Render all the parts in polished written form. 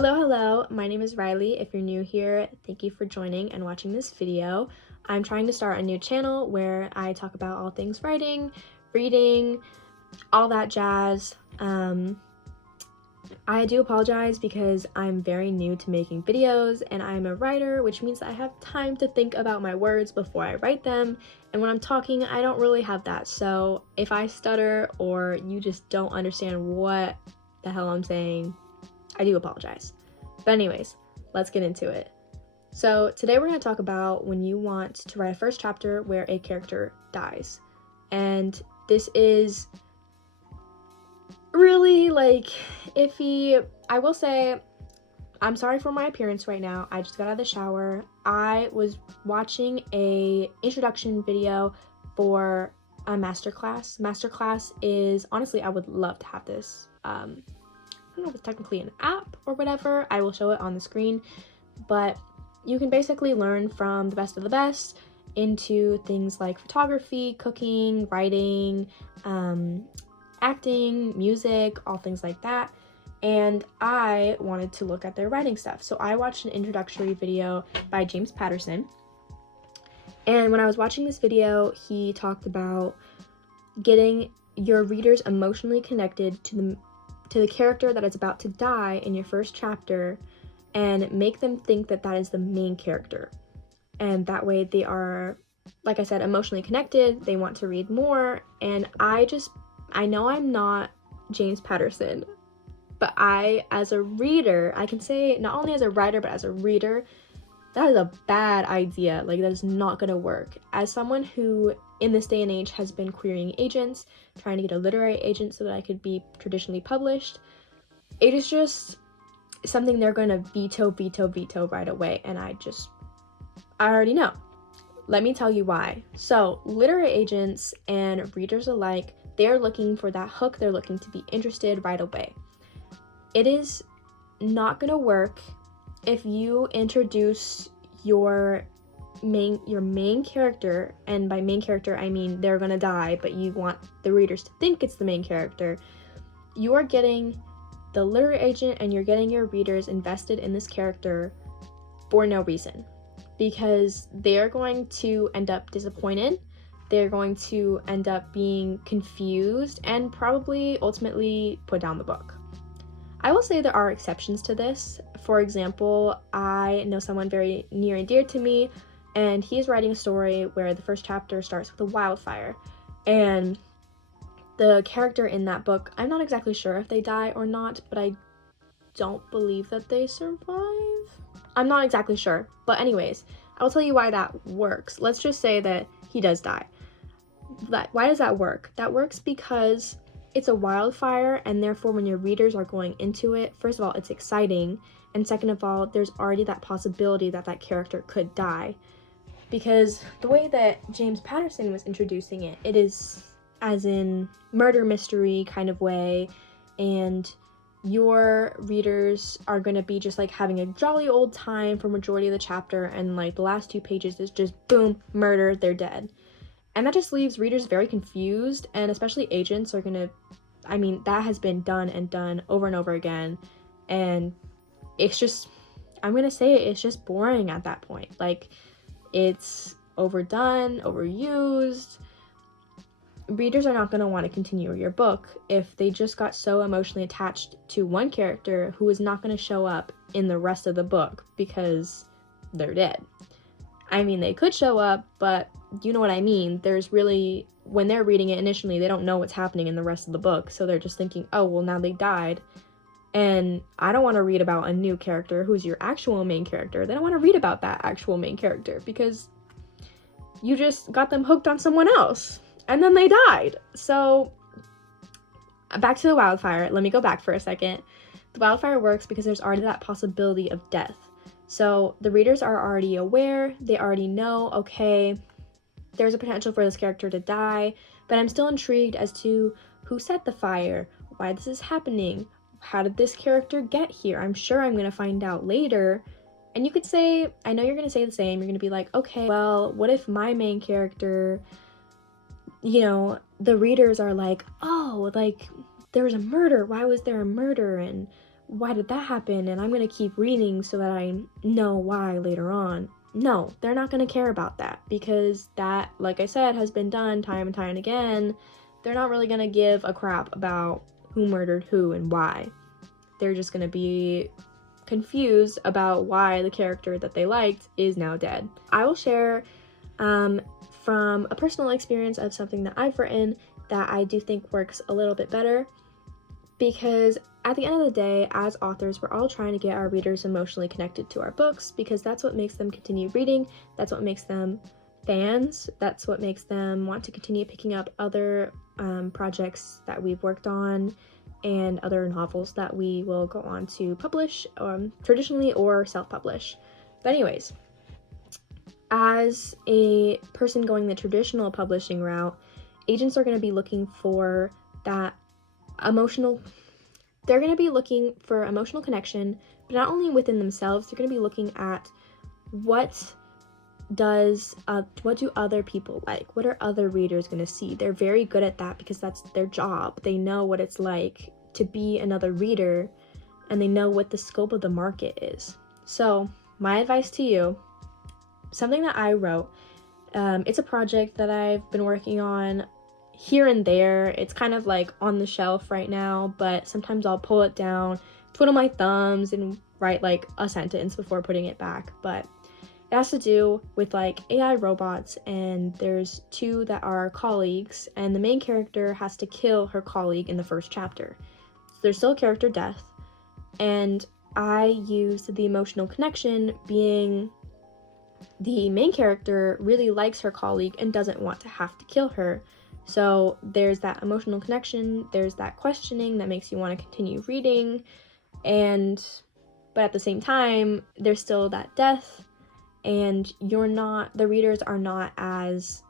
Hello, my name is Riley. If you're new here, thank you for joining and watching this video. I'm trying to start a new channel where I talk about all things writing, reading, all that jazz. I do apologize because I'm very new to making videos and I'm a writer, which means that I have time to think about my words before I write them. And when I'm talking, I don't really have that. So if I stutter or you just don't understand what the hell I'm saying, I do apologize. But anyways, let's get into it. So today we're going to talk about when you want to write a first chapter where a character dies. And this is really iffy. I will say I'm sorry for my appearance right now. I just got out of the shower. I was watching a introduction video for a masterclass. Masterclass is, honestly, I would love to have this. I don't know if it's technically an app or whatever. I will show it on the screen, but you can basically learn from the best of the best into things like photography, cooking, writing, acting, music, all things like that. And I wanted to look at their writing stuff. So I watched an introductory video by James Patterson. And when I was watching this video, he talked about getting your readers emotionally connected to the character that is about to die in your first chapter and make them think that that is the main character. And that way they are, like I said, emotionally connected, they want to read more. And I know I'm not James Patterson, but as a reader, I can say, not only as a writer, but as a reader, that is a bad idea. That is not gonna work. As someone who, in this day and age, has been querying agents, trying to get a literary agent so that I could be traditionally published, it is just something they're gonna veto right away, and I already know. Let me tell you why. So, literary agents and readers alike, they're looking for that hook, they're looking to be interested right away. It is not gonna work if you introduce your main character, and by main character I mean they're gonna die, but you want the readers to think it's the main character. You are getting the literary agent and you're getting your readers invested in this character for no reason, because they're going to end up disappointed, they're going to end up being confused, and probably ultimately put down the book. I will say there are exceptions to this. For example, I know someone very near and dear to me, and he's writing a story where the first chapter starts with a wildfire. And the character in that book, I'm not exactly sure if they die or not, but I don't believe that they survive. I'm not exactly sure. But anyways, I'll tell you why that works. Let's just say that he does die. Why does that work? That works because it's a wildfire, and therefore when your readers are going into it, first of all, it's exciting, and second of all, there's already that possibility that that character could die. Because the way that James Patterson was introducing it, it is as in murder mystery kind of way, and your readers are going to be just having a jolly old time for majority of the chapter, and the last 2 pages is just boom, murder, they're dead. And that just leaves readers very confused, and especially agents are gonna, that has been done and done over and over again, and it's just, I'm gonna say it's just boring at that point. It's overdone, overused. Readers are not gonna want to continue your book if they just got so emotionally attached to one character who is not gonna show up in the rest of the book because they're dead. They could show up, but you know what I mean. There's really, when they're reading it initially, they don't know what's happening in the rest of the book, so they're just thinking, oh, well, now they died. And I don't want to read about a new character who's your actual main character. They don't want to read about that actual main character because you just got them hooked on someone else, and then they died. So, back to the wildfire. Let me go back for a second. The wildfire works because there's already that possibility of death. So the readers are already aware, they already know, okay, there's a potential for this character to die, but I'm still intrigued as to who set the fire, why this is happening, how did this character get here? I'm sure I'm going to find out later. And you could say, I know you're going to say the same, you're going to be like, okay, well, what if my main character, the readers are like, oh, there was a murder, why was there a murder, and why did that happen? And I'm going to keep reading so that I know why later on. No, they're not going to care about that, because that, like I said, has been done time and time again. They're not really going to give a crap about who murdered who and why. They're just going to be confused about why the character that they liked is now dead. I will share from a personal experience of something that I've written that I do think works a little bit better, because at the end of the day, as authors, we're all trying to get our readers emotionally connected to our books, because that's what makes them continue reading, that's what makes them fans, that's what makes them want to continue picking up other projects that we've worked on and other novels that we will go on to publish traditionally or self-publish. But anyways, as a person going the traditional publishing route, agents are going to be looking for that emotional connection, but not only within themselves. They're going to be looking at what do other people like? What are other readers going to see? They're very good at that because that's their job. They know what it's like to be another reader, and they know what the scope of the market is. So my advice to you, something that I wrote, it's a project that I've been working on here and there. It's kind of like on the shelf right now, but sometimes I'll pull it down, twiddle my thumbs, and write like a sentence before putting it back. But it has to do with like AI robots, and there's two that are colleagues, and the main character has to kill her colleague in the first chapter. So there's still character death, and I used the emotional connection being the main character really likes her colleague and doesn't want to have to kill her. So there's that emotional connection, there's that questioning that makes you want to continue reading, but at the same time, there's still that death, and the readers are not as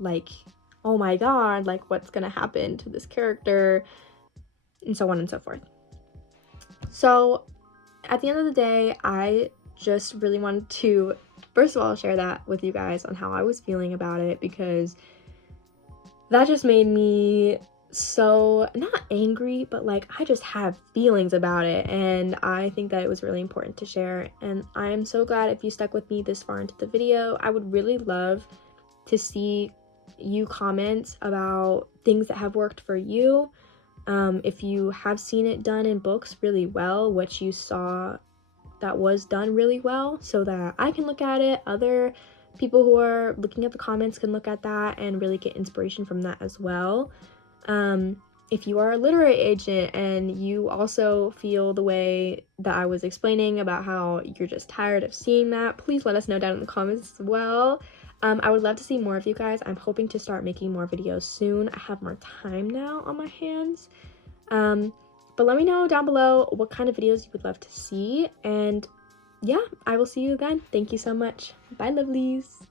like, oh my god, like what's gonna happen to this character, and so on and so forth. So at the end of the day, I just really wanted to, first of all, share that with you guys on how I was feeling about it, because that just made me so, not angry, but like I just have feelings about it, and I think that it was really important to share. And I am so glad if you stuck with me this far into the video. I would really love to see you comment about things that have worked for you. If you have seen it done in books really well, what you saw that was done really well, so that I can look at it, other people who are looking at the comments can look at that and really get inspiration from that as well. If you are a literary agent and you also feel the way that I was explaining about how you're just tired of seeing that, please let us know down in the comments as well. I would love to see more of you guys. I'm hoping to start making more videos soon. I have more time now on my hands. But let me know down below what kind of videos you would love to see. And yeah, I will see you again. Thank you so much. Bye, lovelies.